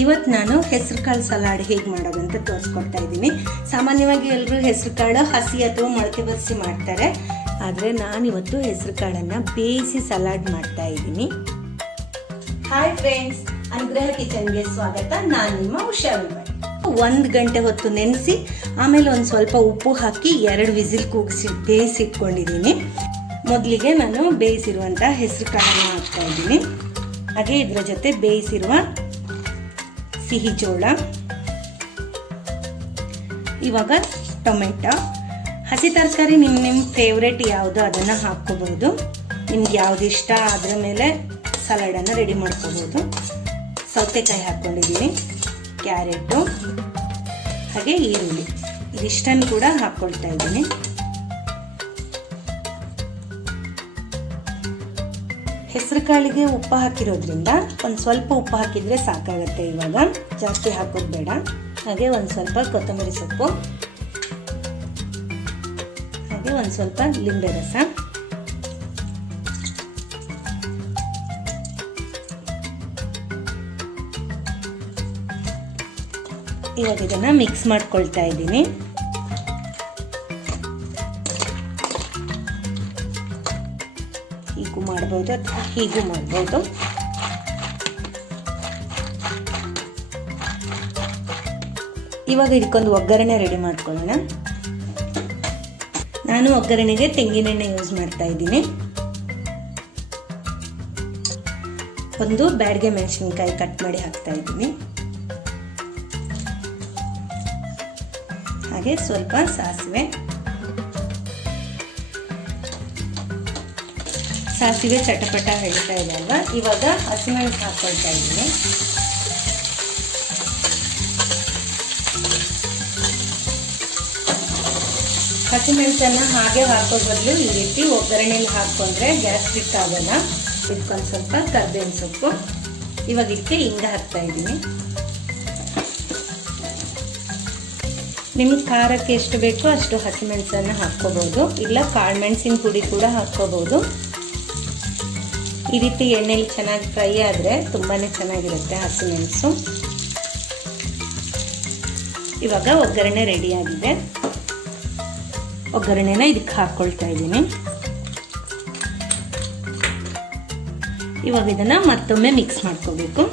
ಇವತ್ತು ನಾನು ಹೆಸರು ಕಾಳು ಸಲಾಡ್ ಹೇಗೆ ಮಾಡೋದು ಅಂತ ತೋರಿಸ್ಕೊಡ್ತಾ ಇದ್ದೀನಿ. ಸಾಮಾನ್ಯವಾಗಿ ಎಲ್ಲರೂ ಹೆಸರು ಕಾಳು ಹಸಿ ಅಥವಾ ಮೊಳಕೆ ಬರಿಸಿ ಮಾಡ್ತಾರೆ, ಆದರೆ ನಾನಿವತ್ತು ಹೆಸರು ಕಾಳನ್ನು ಬೇಯಿಸಿ ಸಲಾಡ್ ಮಾಡ್ತಾ ಇದ್ದೀನಿ. ಹಾಯ್ ಫ್ರೆಂಡ್ಸ್, ಅನುಗ್ರಹ ಕಿಚನ್ಗೆ ಸ್ವಾಗತ. ನಾನು ನಿಮ್ಮ ಹುಷಾರು. 1 ಗಂಟೆ ಹೊತ್ತು ನೆನೆಸಿ ಆಮೇಲೆ ಒಂದು ಸ್ವಲ್ಪ ಉಪ್ಪು ಹಾಕಿ 2 ವಿಸಿಲ್ ಕೂಗಿಸಿ ಬೇಯಿಸಿಟ್ಕೊಂಡಿದ್ದೀನಿ. ಮೊದಲಿಗೆ ನಾನು ಬೇಯಿಸಿರುವಂಥ ಹೆಸರು ಕಾಳನ್ನು ಹಾಕ್ತಾ ಇದ್ದೀನಿ. ಹಾಗೆ ಇದರ ಜೊತೆ ಬೇಯಿಸಿರುವ ಸಿಹಿ ಜೋಳ, ಇವಾಗ ಟೊಮೆಟೊ, ಹಸಿ ತರಕಾರಿ ನಿಮ್ಮ ಫೇವ್ರೇಟ್ ಯಾವುದು ಅದನ್ನು ಹಾಕ್ಕೋಬೋದು. ನಿಮ್ಗೆ ಯಾವ್ದು ಇಷ್ಟ ಅದರ ಮೇಲೆ ಸಲಾಡನ್ನು ರೆಡಿ ಮಾಡ್ಕೋಬೋದು. ಸೌತೆಕಾಯಿ ಹಾಕ್ಕೊಂಡಿದ್ದೀನಿ, ಕ್ಯಾರೆಟು, ಹಾಗೆ ಈರುಳ್ಳಿ, ಇದಿಷ್ಟನ್ನು ಕೂಡ ಹಾಕ್ಕೊಳ್ತಾ ಇದ್ದೀನಿ. ಹೆಸರು ಕಾಳಿಗೆ ಉಪ್ಪು ಹಾಕಿರೋದ್ರಿಂದ ಒಂದು ಸ್ವಲ್ಪ ಉಪ್ಪು ಹಾಕಿದರೆ ಸಾಕಾಗುತ್ತೆ. ಇವಾಗ ಜಾಸ್ತಿ ಹಾಕೋದು ಬೇಡ. ಹಾಗೆ ಒಂದು ಸ್ವಲ್ಪ ಕೊತ್ತಂಬರಿ ಸೊಪ್ಪು, ಹಾಗೆ ಒಂದು ಸ್ವಲ್ಪ ಲಿಂಬೆ ರಸ, ಇವಾಗ ಇದನ್ನು ಮಿಕ್ಸ್ ಮಾಡ್ಕೊಳ್ತಾ ಇದ್ದೀನಿ. ಹೀಗೂ ಮಾಡ್ಬೋದು ಅಥವಾ ಹೀಗೂ ಮಾಡ್ಬೋದು. ಇವಾಗ ಇದಕ್ಕೊಂದು ಒಗ್ಗರಣೆ ರೆಡಿ ಮಾಡ್ಕೊಳ್ಳೋಣ. ನಾನು ಒಗ್ಗರಣೆಗೆ ತೆಂಗಿನೆಣ್ಣೆ ಯೂಸ್ ಮಾಡ್ತಾ ಇದ್ದೀನಿ. ಒಂದು ಬ್ಯಾಡಗೆ ಮೆಣಸಿನಕಾಯಿ ಕಟ್ ಮಾಡಿ ಹಾಕ್ತಾ ಇದ್ದೀನಿ. ಹಾಗೆ ಸ್ವಲ್ಪ ಸಾಸಿವೆ ಚಟಪಟ ಹೇಳ್ತಾ ಇದೆ ಅಲ್ವಾ. ಇವಾಗ ಹಸಿಮೆಣಸು ಹಾಕ್ಕೊಳ್ತಾ ಇದ್ದೀನಿ. ಹಸಿಮೆಣಸನ್ನು ಹಾಗೆ ಹಾಕೋ ಬದಲು ಈ ರೀತಿ ಒಗ್ಗರಣೆಯಲ್ಲಿ ಹಾಕ್ಕೊಂಡ್ರೆ ಗ್ಯಾಸ್ಟ್ರಿಕ್ ಆಗಲ್ಲ. ಇದಕ್ಕೊಂದು ಸ್ವಲ್ಪ ಕರ್ಬೇವಿನ ಸೊಪ್ಪು, ಇವಾಗ ಇದಕ್ಕೆ ಹಿಂಗೆ ಹಾಕ್ತಾ ಇದ್ದೀನಿ. ನಿಮ್ಗೆ ಖಾರಕ್ಕೆ ಎಷ್ಟು ಬೇಕೋ ಅಷ್ಟು ಹಸಿಮೆಣಸನ್ನು ಹಾಕ್ಕೋಬೋದು, ಇಲ್ಲ ಕಾಳು ಮೆಣಸಿನ ಪುಡಿ ಕೂಡ ಹಾಕ್ಕೋಬೋದು. ಈ ರೀತಿ ಎಣ್ಣೆಲಿ ಚೆನ್ನಾಗಿ ಫ್ರೈ ಆದರೆ ತುಂಬಾ ಚೆನ್ನಾಗಿರುತ್ತೆ ಹಸಿಮೆಣಸು. ಇವಾಗ ಒಗ್ಗರಣೆ ರೆಡಿಯಾಗಿದೆ. ಒಗ್ಗರಣೆನ ಇದಕ್ಕೆ ಹಾಕ್ಕೊಳ್ತಾ ಇದ್ದೀನಿ. ಇವಾಗ ಇದನ್ನು ಮತ್ತೊಮ್ಮೆ ಮಿಕ್ಸ್ ಮಾಡ್ಕೋಬೇಕು.